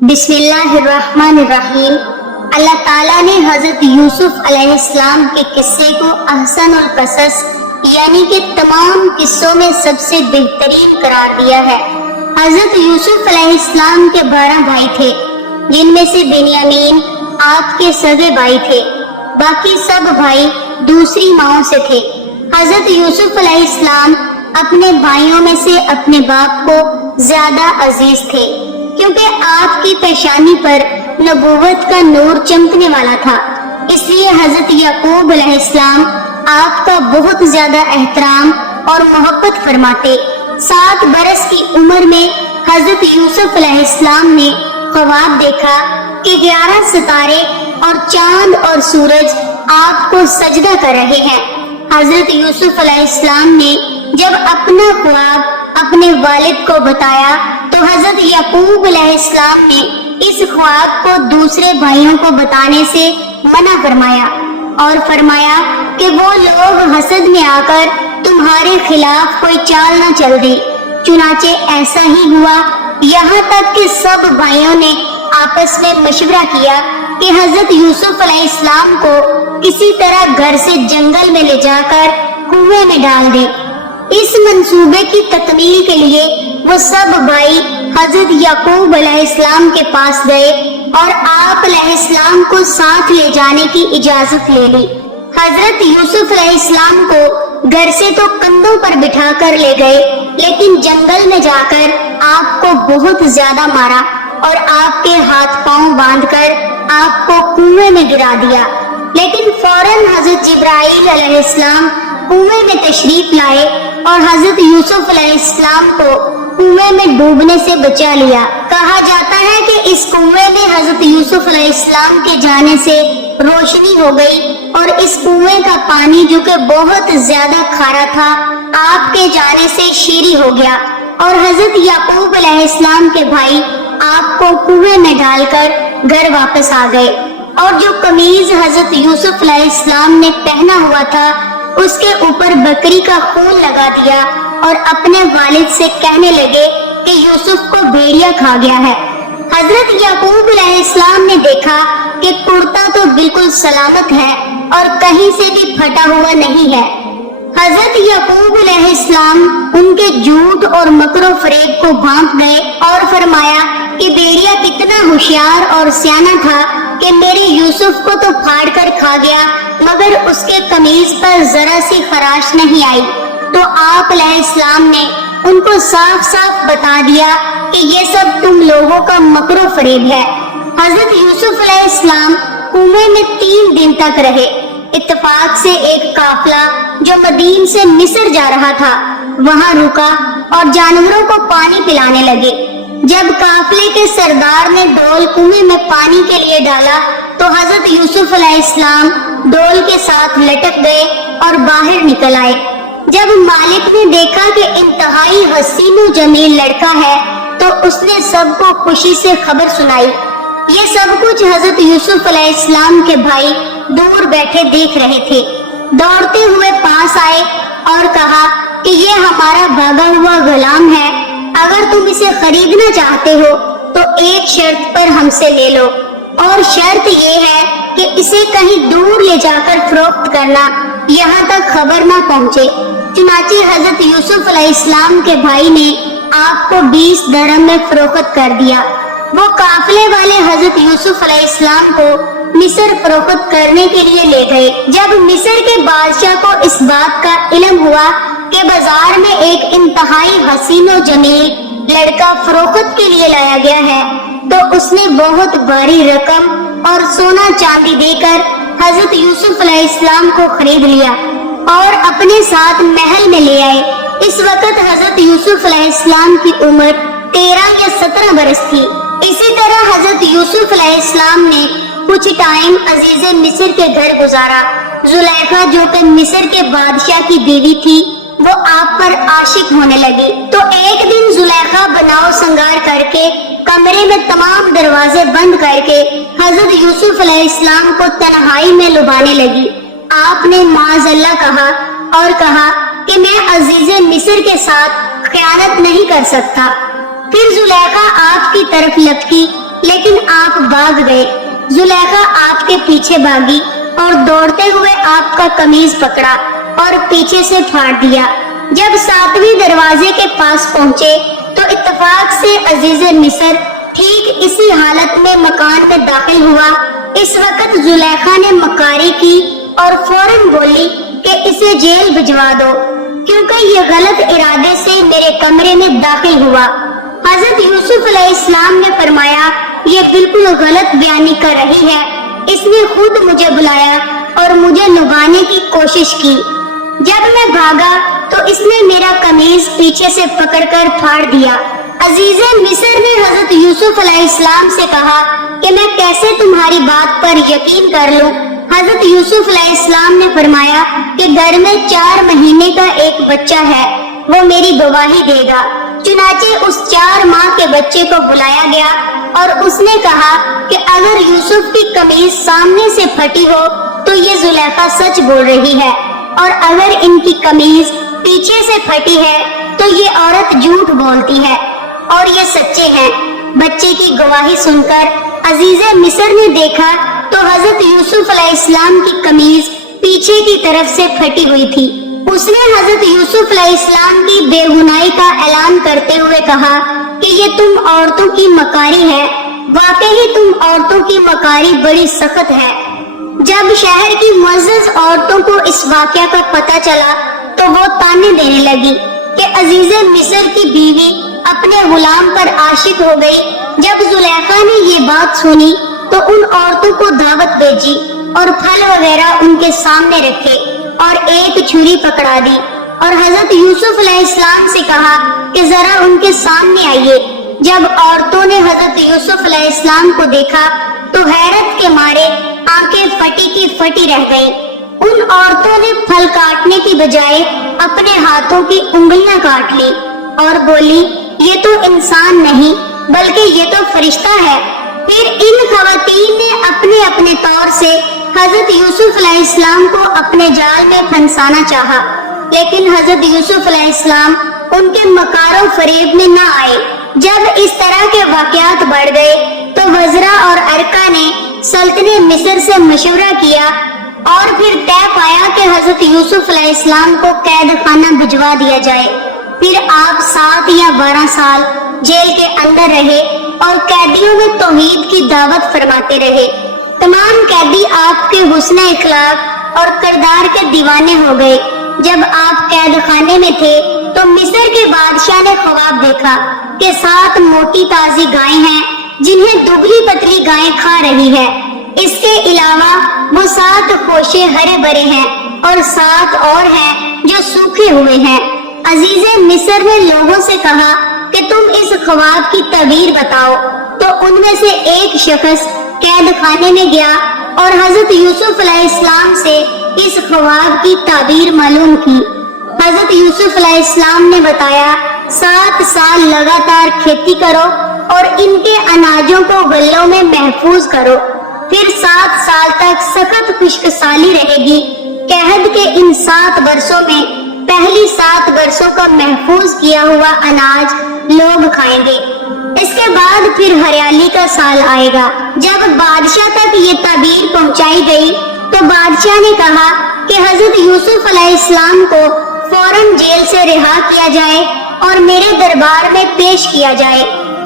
بسم اللہ الرحمن الرحیم۔ اللہ تعالیٰ نے حضرت یوسف علیہ السلام کے قصے کو احسن القصص یعنی کہ تمام قصوں میں سب سے بہترین قرار دیا ہے۔ حضرت یوسف علیہ السلام کے 12 بھائی تھے، جن میں سے بنیامین آپ کے سگے بھائی تھے، باقی سب بھائی دوسری ماؤں سے تھے۔ حضرت یوسف علیہ السلام اپنے بھائیوں میں سے اپنے باپ کو زیادہ عزیز تھے، کیونکہ آپ کی پیشانی پر نبوت کا نور چمکنے والا تھا، اس لیے حضرت یعقوب علیہ السلام آپ کا بہت زیادہ احترام اور محبت فرماتے۔ 7 برس کی عمر میں حضرت یوسف علیہ السلام نے خواب دیکھا کہ 11 ستارے اور چاند اور سورج آپ کو سجدہ کر رہے ہیں۔ حضرت یوسف علیہ السلام نے جب اپنا خواب اپنے والد کو بتایا تو حضرت یعقوب علیہ السلام نے اس خواب کو دوسرے بھائیوں کو بتانے سے منع فرمایا اور فرمایا کہ وہ لوگ حسد میں آ کر تمہارے خلاف کوئی چال نہ چل دے۔ چنانچہ ایسا ہی ہوا، یہاں تک کہ سب بھائیوں نے آپس میں مشورہ کیا کہ حضرت یوسف علیہ السلام کو کسی طرح گھر سے جنگل میں لے جا کر کنویں میں ڈال دے۔ اس منصوبے کی تکمیل کے لیے وہ سب بھائی حضرت یعقوب علیہ السلام کے پاس گئے اور آپ علیہ السلام کو ساتھ لے جانے کی اجازت لے لی۔ حضرت یوسف علیہ السلام کو گھر سے تو کندھوں پر بٹھا کر لے گئے، لیکن جنگل میں جا کر آپ کو بہت زیادہ مارا اور آپ کے ہاتھ پاؤں باندھ کر آپ کو کنویں میں گرا دیا۔ لیکن فوراً حضرت جبرائیل علیہ السلام کنویں میں تشریف لائے اور حضرت یوسف علیہ السلام کو کنویں میں ڈوبنے سے بچا لیا۔ کہا جاتا ہے کہ اس کنویں میں حضرت یوسف علیہ السلام کے جانے سے روشنی ہو گئی اور اس کنویں کا پانی جو کہ بہت زیادہ کھارا تھا آپ کے جانے سے شیریں ہو گیا، اور حضرت یعقوب علیہ السلام کے بھائی آپ کو کنویں میں ڈال کر گھر واپس آ گئے، اور جو قمیض حضرت یوسف علیہ السلام نے پہنا ہوا تھا اس کے اوپر بکری کا خون لگا دیا اور اپنے والد سے کہنے لگے کہ یوسف کو بھیڑیا کھا گیا ہے۔ حضرت یعقوب علیہ السلام نے دیکھا کہ کرتا تو بالکل سلامت ہے اور کہیں سے بھی پھٹا ہوا نہیں ہے۔ حضرت یعقوب علیہ السلام ان کے جھوٹ اور مکر و فریب کو بھانپ گئے اور فرمایا کہ بھیڑیا کتنا ہوشیار اور سیانا تھا کہ میرے یوسف کو تو پھاڑ کر کھا گیا، مگر اس کے قمیض پر ذرا سی خراش نہیں آئی۔ تو آپ علیہ السلام نے ان کو صاف صاف بتا دیا کہ یہ سب تم لوگوں کا مکر و فریب ہے۔ حضرت یوسف علیہ السلام کنویں میں 3 دن تک رہے۔ اتفاق سے ایک قافلہ جو مدین سے مصر جا رہا تھا وہاں رکا اور جانوروں کو پانی پلانے لگے۔ جب قافلے کے سردار نے ڈول کنویں میں پانی کے لیے ڈالا تو حضرت یوسف علیہ السلام ڈول کے ساتھ لٹک گئے اور باہر نکل آئے۔ جب مالک نے دیکھا کہ انتہائی حسین و جمیل لڑکا ہے تو اس نے سب کو خوشی سے خبر سنائی۔ یہ سب کچھ حضرت یوسف علیہ السلام کے بھائی دور بیٹھے دیکھ رہے تھے۔ دوڑتے ہوئے پاس آئے اور کہا کہ یہ ہمارا بھاگا ہوا غلام ہے، اگر تم اسے خریدنا چاہتے ہو تو ایک شرط پر ہم سے لے لو، اور شرط یہ ہے کہ اسے کہیں دور لے جا کر فروخت کرنا، یہاں تک خبر نہ پہنچے۔ چنانچہ حضرت یوسف علیہ السلام کے بھائی نے آپ کو 20 درہم میں فروخت کر دیا۔ وہ قافلے والے حضرت یوسف علیہ السلام کو مصر فروخت کرنے کے لیے لے گئے۔ جب مصر کے بادشاہ کو اس بات کا علم ہوا کہ بازار میں ایک انتہائی حسین و جمیل لڑکا فروخت کے لیے لایا گیا ہے تو اس نے بہت بھاری رقم اور سونا چاندی دے کر حضرت یوسف علیہ السلام کو خرید لیا اور اپنے ساتھ محل میں لے آئے۔ اس وقت حضرت یوسف علیہ السلام کی عمر 13 یا 17 برس تھی۔ اسی طرح حضرت یوسف علیہ السلام نے کچھ ٹائم عزیز مصر کے گھر گزارا۔ زلیخا جو کہ مصر کے بادشاہ کی بیوی تھی وہ آپ پر عاشق ہونے لگی، تو ایک دن زلیخا بناؤ سنگار کر کے کمرے میں تمام دروازے بند کر کے حضرت یوسف علیہ السلام کو تنہائی میں لبھانے لگی۔ آپ نے معاذ اللہ کہا اور کہا کہ میں عزیز مصر کے ساتھ خیانت نہیں کر سکتا۔ پھر زلیخا آپ کی طرف لپکی لیکن آپ بھاگ گئے۔ زلیخا آپ کے پیچھے بھاگی اور دوڑتے ہوئے آپ کا قمیض پکڑا اور پیچھے سے پھاڑ دیا۔ جب 7ویں دروازے کے پاس پہنچے تو اتفاق سے عزیز مصر ٹھیک اسی حالت میں مکان میں داخل ہوا۔ اس وقت زلیخا نے مکاری کی اور فوراً بولی کہ اسے جیل بھجوا دو کیونکہ یہ غلط ارادے سے میرے کمرے میں داخل ہوا۔ حضرت یوسف علیہ السلام نے فرمایا یہ بالکل غلط بیانی کر رہی ہے، اس نے خود مجھے بلایا اور مجھے لبھانے کی کوشش کی۔ جب میں بھاگا تو اس نے میرا قمیض پیچھے سے پکڑ کر پھاڑ دیا۔ عزیز مصر نے حضرت یوسف علیہ السلام سے کہا کہ میں کیسے تمہاری بات پر یقین کر لوں؟ حضرت یوسف علیہ السلام نے فرمایا کہ گھر میں 4 مہینے کا ایک بچہ ہے، وہ میری گواہی دے گا۔ چنانچہ اس 4 ماہ کے بچے کو بلایا گیا اور اس نے کہا کہ اگر یوسف کی قمیض سامنے سے پھٹی ہو تو یہ زلیخا سچ بول رہی ہے، اور اگر ان کی قمیض پیچھے سے پھٹی ہے تو یہ عورت جھوٹ بولتی ہے اور یہ سچے ہیں۔ بچے کی گواہی سن کر عزیز مصر نے دیکھا تو حضرت یوسف علیہ السلام کی قمیض پیچھے کی طرف سے پھٹی ہوئی تھی۔ اس نے حضرت یوسف علیہ السلام کی بے گناہی کا اعلان کرتے ہوئے کہا کہ یہ تم عورتوں کی مکاری ہے، واقعی تم عورتوں کی مکاری بڑی سخت ہے۔ جب شہر کی معزز عورتوں کو اس واقعہ کا پتہ چلا تو وہ تانے دینے لگی کہ عزیز مصر کی بیوی اپنے غلام پر عاشق ہو گئی۔ جب زلیخا نے یہ بات سنی تو ان عورتوں کو دعوت بھیجی اور پھل وغیرہ ان کے سامنے رکھے اور ایک چھری پکڑا دی اور حضرت یوسف علیہ السلام سے کہا کہ ذرا ان کے سامنے آئیے۔ جب عورتوں نے حضرت یوسف علیہ السلام کو دیکھا تو حیرت کے مارے آنکھیں پھٹی کی پھٹی رہ گئیں۔ ان عورتوں نے پھل کاٹنے کی بجائے اپنے ہاتھوں کی انگلیاں کاٹ لی اور بولی یہ تو انسان نہیں بلکہ یہ تو فرشتہ ہے۔ پھر ان خواتین نے اپنے اپنے طور سے حضرت یوسف علیہ السلام کو اپنے جال میں پھنسانا چاہا، لیکن حضرت یوسف علیہ السلام ان کے مکار و فریب میں نہ آئے۔ جب اس طرح کے واقعات بڑھ گئے تو وزرا اور ارکا نے سلطنت مصر سے مشورہ کیا اور پھر طے پایا کہ حضرت یوسف علیہ السلام کو قید خانہ بھجوا دیا جائے۔ پھر آپ 7 یا 12 سال جیل کے اندر رہے اور قیدیوں میں توحید کی دعوت فرماتے رہے۔ تمام قیدی آپ کے حسن اخلاق اور کردار کے دیوانے ہو گئے۔ جب آپ قید خانے میں تھے تو مصر کے بادشاہ نے خواب دیکھا کہ 7 موٹی تازی گائیں ہیں جنہیں دبلی پتلی گائیں کھا رہی ہے۔ اس کے علاوہ وہ 7 خوشے ہرے بھرے ہیں اور 7 اور ہیں جو سوکھے ہوئے ہیں۔ عزیز مصر نے لوگوں سے کہا کہ تم اس خواب کی تعبیر بتاؤ، تو ان میں سے ایک شخص قید خانے میں گیا اور حضرت یوسف علیہ السلام سے اس خواب کی تعبیر معلوم کی۔ حضرت یوسف علیہ السلام نے بتایا 7 سال لگاتار کھیتی کرو اور ان کے اناجوں کو غلوں میں محفوظ کرو، پھر 7 سال تک سخت خشک سالی رہے گی۔ قحط کے ان 7 برسوں میں پہلی 7 برسوں کا محفوظ کیا ہوا اناج لوگ کھائیں گے، اس کے بعد پھر ہریالی کا سال آئے گا۔ جب بادشاہ تک یہ تعبیر پہنچائی گئی تو بادشاہ نے کہا کہ حضرت یوسف علیہ السلام کو فوراً جیل سے رہا کیا جائے اور میرے دربار میں پیش کیا جائے۔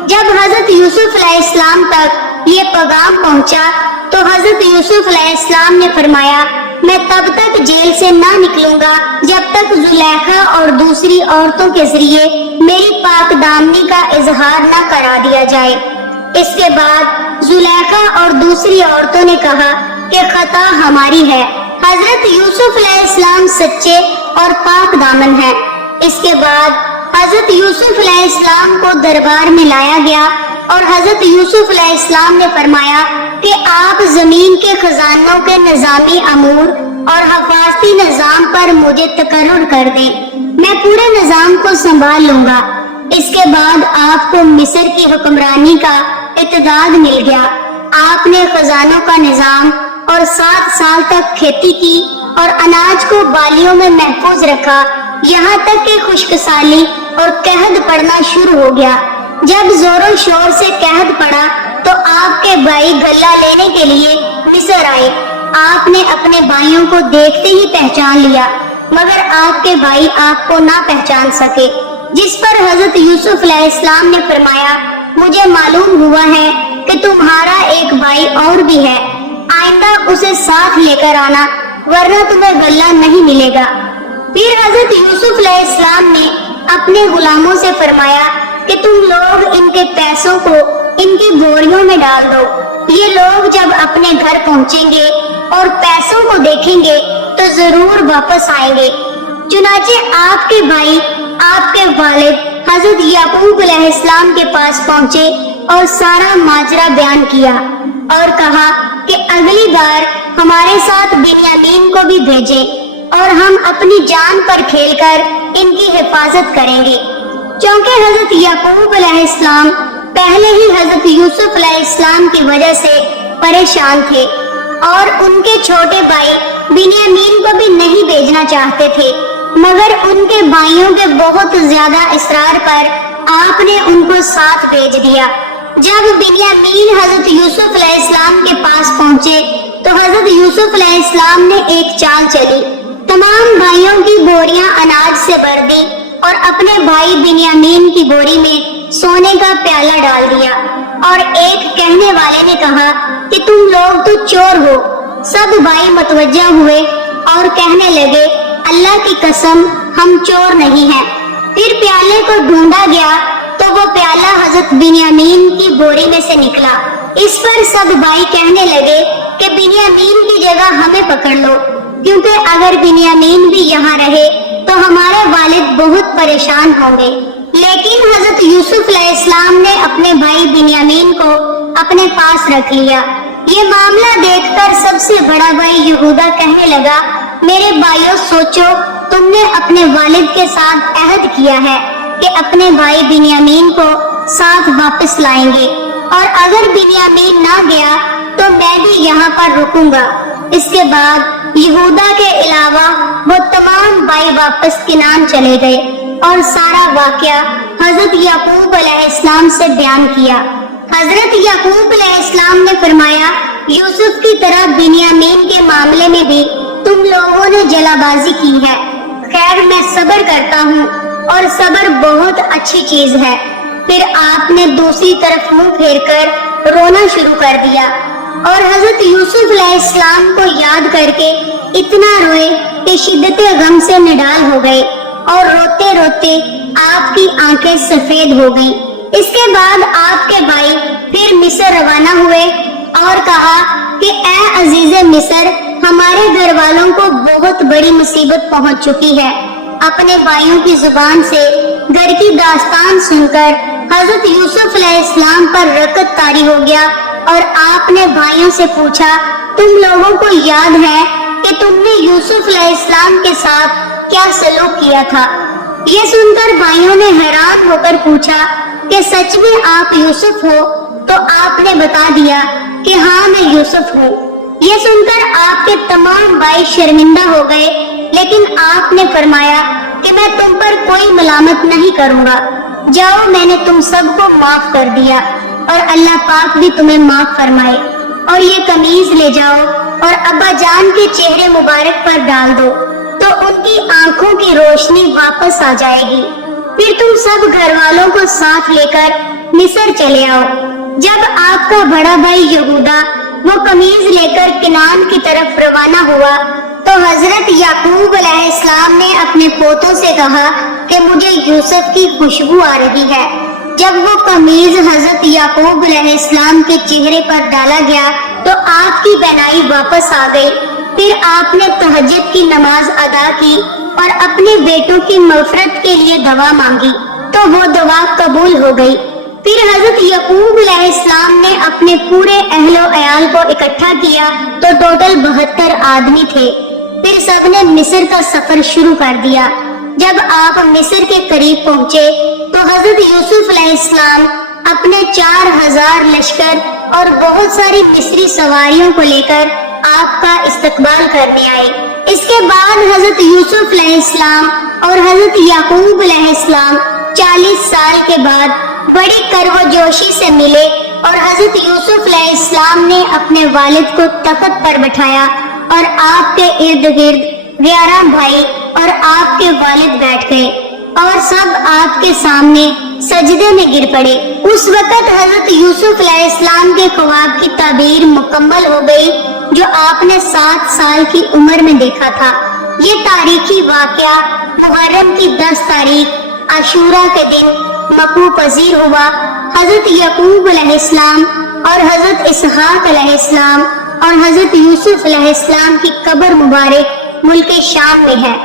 جب حضرت یوسف علیہ السلام تک یہ پیغام پہنچا تو حضرت یوسف علیہ السلام نے فرمایا میں تب تک جیل سے نہ نکلوں گا جب تک زلیخا اور دوسری عورتوں کے ذریعے میری پاک دامنی کا اظہار نہ کرا دیا جائے۔ اس کے بعد زلیخا اور دوسری عورتوں نے کہا کہ خطا ہماری ہے، حضرت یوسف علیہ السلام سچے اور پاک دامن ہیں۔ اس کے بعد حضرت یوسف علیہ السلام کو دربار میں لایا گیا اور حضرت یوسف علیہ السلام نے فرمایا کہ آپ زمین کے خزانوں کے نظامی امور اور حفاظتی نظام پر مجھے تقرر کر دیں، میں پورے نظام کو سنبھال لوں گا۔ اس کے بعد آپ کو مصر کی حکمرانی کا اعتداد مل گیا۔ آپ نے خزانوں کا نظام اور 7 سال تک کھیتی کی اور اناج کو بالیوں میں محفوظ رکھا، یہاں تک کہ خشک سالی اور قحط پڑنا شروع ہو گیا۔ جب زور و شور سے قحط پڑا تو آپ کے بھائی غلہ لینے کے لیے مصر آئے۔ آپ نے اپنے بھائیوں کو دیکھتے ہی پہچان لیا، مگر آپ کے بھائی آپ کو نہ پہچان سکے، جس پر حضرت یوسف علیہ السلام نے فرمایا، مجھے معلوم ہوا ہے کہ تمہارا ایک بھائی اور بھی ہے، آئندہ اسے ساتھ لے کر آنا، ورنہ تمہیں غلہ نہیں ملے گا۔ پھر حضرت یوسف علیہ السلام نے اپنے غلاموں سے فرمایا کہ تم لوگ ان کے پیسوں کو ان کی بوریوں میں ڈال دو، یہ لوگ جب اپنے گھر پہنچیں گے اور پیسوں کو دیکھیں گے تو ضرور واپس آئیں گے۔ چنانچہ آپ کے بھائی آپ کے والد حضرت یعقوب علیہ السلام کے پاس پہنچے اور سارا ماجرا بیان کیا اور کہا کہ اگلی بار ہمارے ساتھ بنیامین کو بھی بھیجیں اور ہم اپنی جان پر کھیل کر ان کی حفاظت کریں گے۔ چونکہ حضرت یعقوب علیہ السلام پہلے ہی حضرت یوسف علیہ السلام کی وجہ سے پریشان تھے اور ان کے چھوٹے بھائی بنیامین کو بھی نہیں بھیجنا چاہتے تھے، مگر ان کے بھائیوں کے بہت زیادہ اصرار پر آپ نے ان کو ساتھ بھیج دیا۔ جب بنیامین حضرت یوسف علیہ السلام کے پاس پہنچے تو حضرت یوسف علیہ السلام نے ایک چال چلی، تمام بھائیوں کی بوریاں اناج سے بھر دی اور اپنے بھائی بنیامین کی بوری میں سونے کا پیالہ ڈال دیا، اور ایک کہنے والے نے کہا کہ تم لوگ تو چور ہو۔ سب بھائی متوجہ ہوئے اور کہنے لگے، اللہ کی قسم ہم چور نہیں ہیں۔ پھر پیالے کو ڈھونڈا گیا تو وہ پیالہ حضرت بنیامین کی بوری میں سے نکلا۔ اس پر سب بھائی کہنے لگے کہ بنیامین کی جگہ ہمیں پکڑ لو، کیونکہ اگر بنیامین بھی یہاں رہے تو ہمارے والد بہت پریشان ہوں گے۔ لیکن حضرت یوسف علیہ السلام نے اپنے بھائی بنیامین کو اپنے پاس رکھ لیا۔ یہ معاملہ دیکھ کر سب سے بڑا بھائی یہودا کہنے لگا، میرے بھائیوں سوچو، تم نے اپنے والد کے ساتھ عہد کیا ہے کہ اپنے بھائی بنیامین کو ساتھ واپس لائیں گے، اور اگر بنیامین نہ گیا تو میں بھی یہاں پر رکوں گا۔ اس کے بعد یہودا کے علاوہ وہ تمام بھائی واپس کنعان چلے گئے اور سارا واقعہ حضرت یعقوب علیہ السلام سے بیان کیا۔ حضرت یعقوب علیہ السلام نے فرمایا، یوسف کی طرح بنیامین کے معاملے میں بھی تم لوگوں نے جلا بازی کی ہے، خیر میں صبر کرتا ہوں اور صبر بہت اچھی چیز ہے۔ پھر آپ نے دوسری طرف منہ پھیر کر رونا شروع کر دیا اور حضرت یوسف علیہ السلام کو یاد کر کے اتنا روئے کہ شدت غم سے نڈال ہو گئے اور روتے روتے آپ کی آنکھیں سفید ہو گئیں۔ اس کے بعد آپ کے بھائی پھر مصر روانہ ہوئے اور کہا کہ اے عزیز مصر، ہمارے گھر والوں کو بہت بڑی مصیبت پہنچ چکی ہے۔ اپنے بھائیوں کی زبان سے گھر کی داستان سن کر حضرت یوسف علیہ السلام پر رکت طاری ہو گیا اور آپ نے بھائیوں سے پوچھا، تم لوگوں کو یاد ہے کہ تم نے یوسف علیہ السلام کے ساتھ کیا سلوک کیا تھا؟ یہ سن کر بھائیوں نے حیران ہو کر پوچھا کہ سچ میں آپ یوسف ہو؟ تو آپ نے بتا دیا کہ ہاں میں یوسف ہوں۔ یہ سن کر آپ کے تمام بھائی شرمندہ ہو گئے، لیکن آپ نے فرمایا کہ میں تم پر کوئی ملامت نہیں کروں گا، جاؤ میں نے تم سب کو معاف کر دیا اور اللہ پاک بھی تمہیں معاف فرمائے، اور یہ قمیض لے جاؤ اور ابا جان کے چہرے مبارک پر ڈال دو تو ان کی آنکھوں کی روشنی واپس آ جائے گی۔ پھر تم سب گھر والوں کو ساتھ لے کر مصر چلے آؤ۔ جب آپ کا بڑا بھائی یہودا وہ قمیض لے کر کنعان کی طرف روانہ ہوا تو حضرت یعقوب علیہ السلام نے اپنے پوتوں سے کہا کہ مجھے یوسف کی خوشبو آ رہی ہے۔ جب وہ قمیض حضرت یعقوب علیہ السلام کے چہرے پر ڈالا گیا تو آپ کی بینائی واپس آ گئی۔ پھر آپ نے تہجد کی نماز ادا کی اور اپنے بیٹوں کی مغفرت کے لیے دعا مانگی تو وہ دعا قبول ہو گئی۔ پھر حضرت یعقوب علیہ السلام نے اپنے پورے اہل و عیال کو اکٹھا کیا تو ٹوٹل 72 آدمی تھے۔ پھر سب نے مصر کا سفر شروع کر دیا۔ جب آپ مصر کے قریب پہنچے تو حضرت یوسف علیہ السلام اپنے 4000 لشکر اور بہت ساری مصری سواریوں کو لے کر آپ کا استقبال کرنے آئے۔ اس کے بعد حضرت یوسف علیہ السلام اور حضرت یعقوب علیہ السلام 40 سال کے بعد بڑی کرو جوشی سے ملے اور حضرت یوسف علیہ السلام نے اپنے والد کو تخت پر بٹھایا اور آپ کے ارد گرد 11 بھائی اور آپ کے والد بیٹھ گئے اور سب آپ کے سامنے سجدے میں گر پڑے۔ اس وقت حضرت یوسف علیہ السلام کے خواب کی تعبیر مکمل ہو گئی جو آپ نے 7 سال کی عمر میں دیکھا تھا۔ یہ تاریخی واقعہ محرم کی 10 تاریخ عاشورہ کے دن وقوع پذیر ہوا۔ حضرت یعقوب علیہ السلام اور حضرت اسحاق علیہ السلام اور حضرت یوسف علیہ السلام کی قبر مبارک ملک شام میں ہے۔